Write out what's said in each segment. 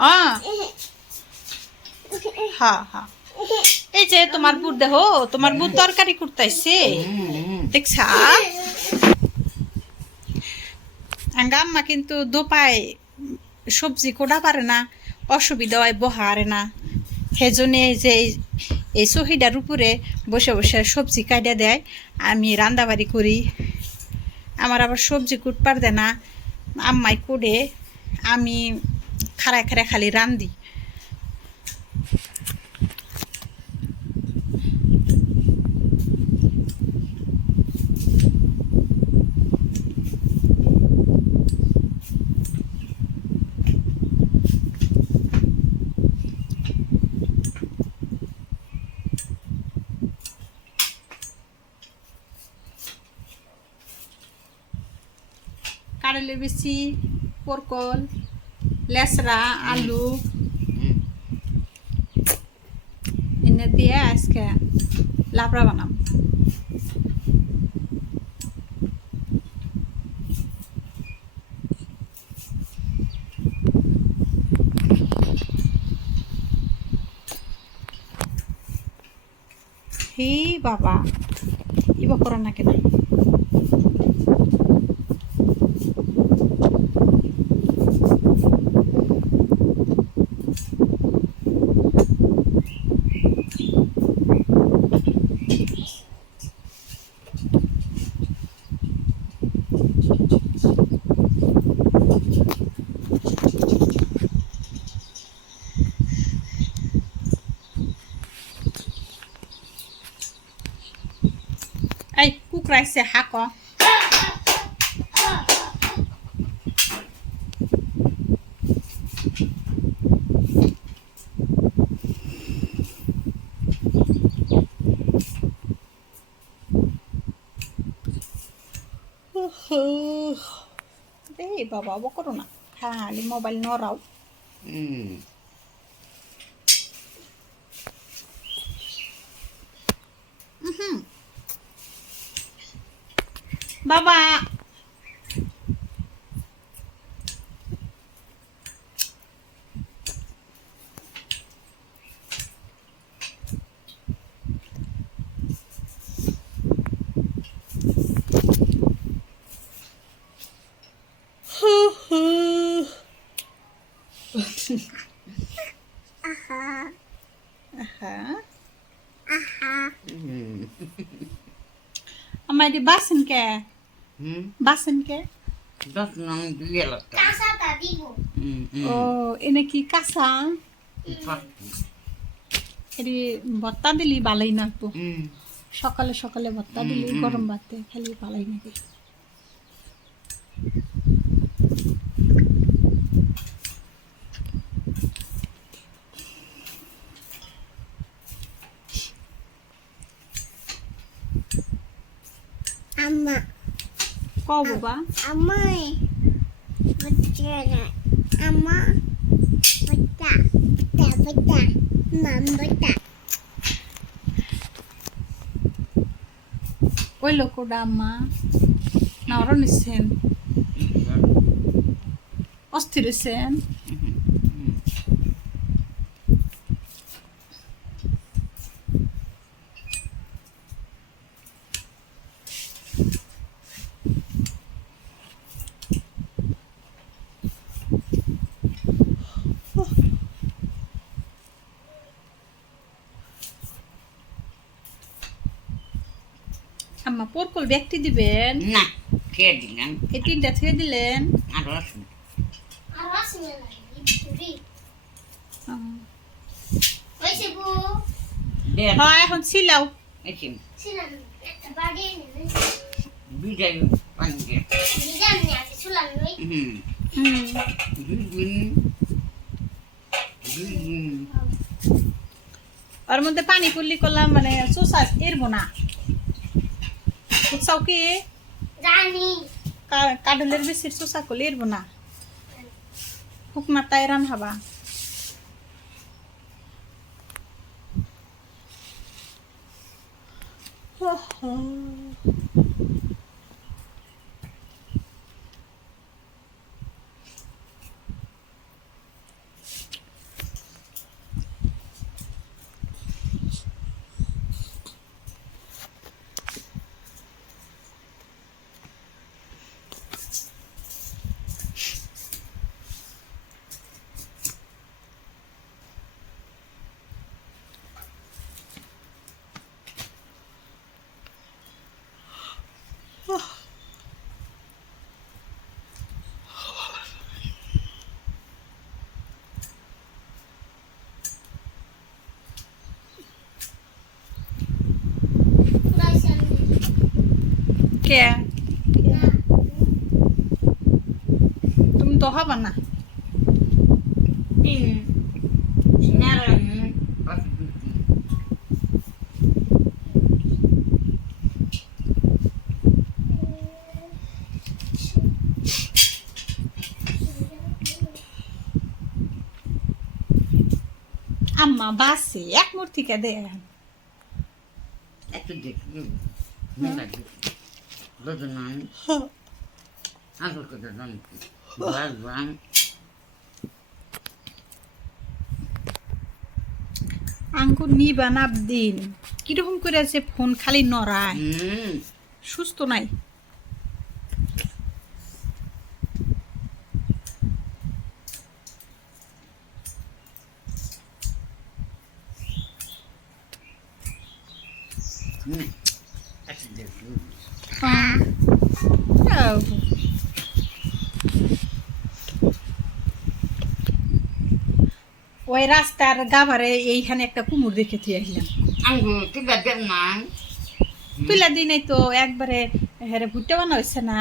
হ্যাঁ হ্যাঁ, এই যে তোমার বুট দেখো, তোমার বুট তরকারি করতেছে দেখছা। আম্মা কিন্তু দোপায় সবজি কোটা পারে না, অসুবিধা হয় বহারে না, সেজনে যে এই চহিদার উপরে বসে বসে সবজি কাটিয়ে দেয়, আমি রান্দাবাড়ি করি। আমার আবার সবজি কুটপার দেয় না, আম্মাই কুড়ে, আমি খাড়ায় খাড়ায় খালি রান্ধি। কারেলের বেশি, পরকল, লেসরা, আলু এনে দিয়ে আজকে লাবড়া বানাম। হে বাবা, ইবা করা না কেন? এই কুকরাইছে হাক, এই বাবা ও করো না, খালি মোবাইল নরাও। বাবা আমার এটি বাসেন কে, বাসেন কে? ও এনে কি কাঁচা? এটি ভর্তা দিলি ভালোই নাকবো, সকালে সকালে ভর্তা দিলি গরম ভাতে খালি ভালোই নাকি। Amma. কও বাবা। Amma. Betul. Amma. Betul. Betul betul. Mam betul. ওই লোকটা আম্মা না ওরা নিচ্ছেন, অস্থির হয়েছেন। আম্মা পরকল ব্যক্তি দিবেন না, খেয়ে দিলাম। এই তিনটা থেকে দিলেন। আর রসুন হ্যাঁ এখন ছিলাও বিদায় পানি দিয়ে ওর মধ্যে পানি পুল্লি করলাম মানে চোষা এরবো না, বুঝছাও কি? কাডলের বেশি চোষা করলে এরবো না, শুকনা তাই রান হবা। তো হবে না Tin. Sinaran. Pagbuti. আম্মা বাসে এক মূর্তিকে দেয় Ito dito. Nalagi. Dodonan. Ako ko doon. Balang. আঙ্গুর নিবান আবদিন কিরকম করে আছে ফোন খালি নড়ায় সুস্থ নাই Ito dito. ওই রাস্তার গাভারে এইখানে একটা কুমুর দেখে তুই আসলাম Anggo, tiba man. তুইলা দিনে তো একবারে হেরে ভুট্টা বানা হয়েছে না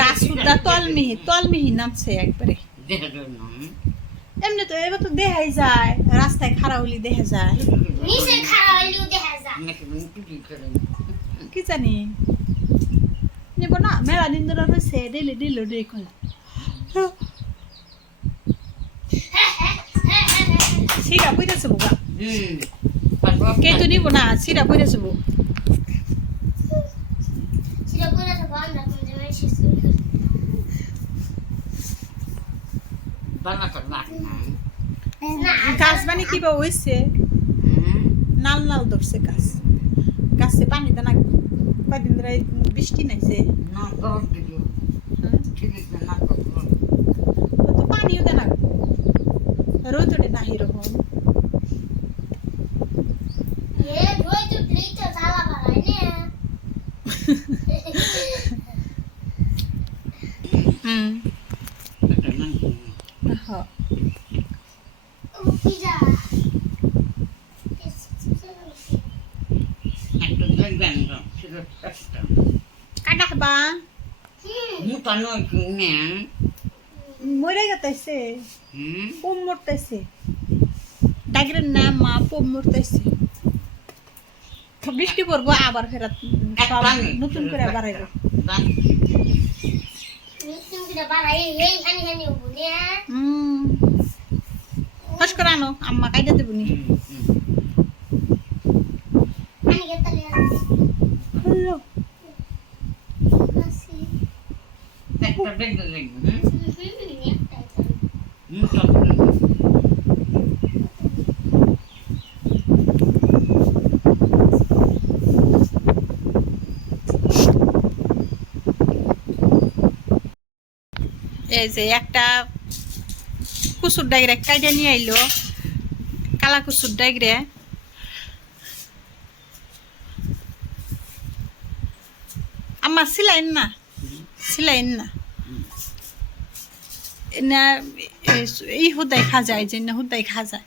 গাছ সুদ্ধা তলমিহি নামছে একবারে Dodonan. এমনি তো এবার তো দেখাই যায় রাস্তায় খারাপ হলি দেখা যায় নিচে খাড়া হইলেও দেখা যায় Naku nung karen. কি জানি নেব না মেলা দিন ধরে রয়েছে ডেলি ডিল ডে কলা সিরা পইরাছে বোকা কে তো নিব না সিরা পইরাছে বো সেটা করে তো বন্ধ করে দেবে শেষ করে Bala ka na. না গাছ বানি কিবা হইছে নাল নাল ধরছে গাছে পানি দানা কয়দিন ধরে বৃষ্টি নাইছে Na dorog dito. Sige na ko. তো পানিও দেনা রোদে না হিরকম এ রোজ তো প্লেট জ্বালা বাড়ায় না হ্যাঁ pizza Ito dagdan ko. Sige pasta. কাটা খাবা Muta no niya. মরে গেছে পোম মরতেছে ডাগরের নাম মা পোম মরতেছে বৃষ্টি পড়বো আবার ফেরত সব নতুন করে বাড়াইব মিক্সিং করে বাড়ায় এই হানি হানি বলে ফস করে আনো আম্মা কাইটা দেবনি হানি গেতালে আসি Ito dagdan. একটাই Muta. এই যে একটা কুসুর ডাইরে কাইটা নিয়ে আইলো কালা কুসুর ডাইরে আমার সিলাইন না না এই হুদাই খা যায় যে না হুদাই খা যায়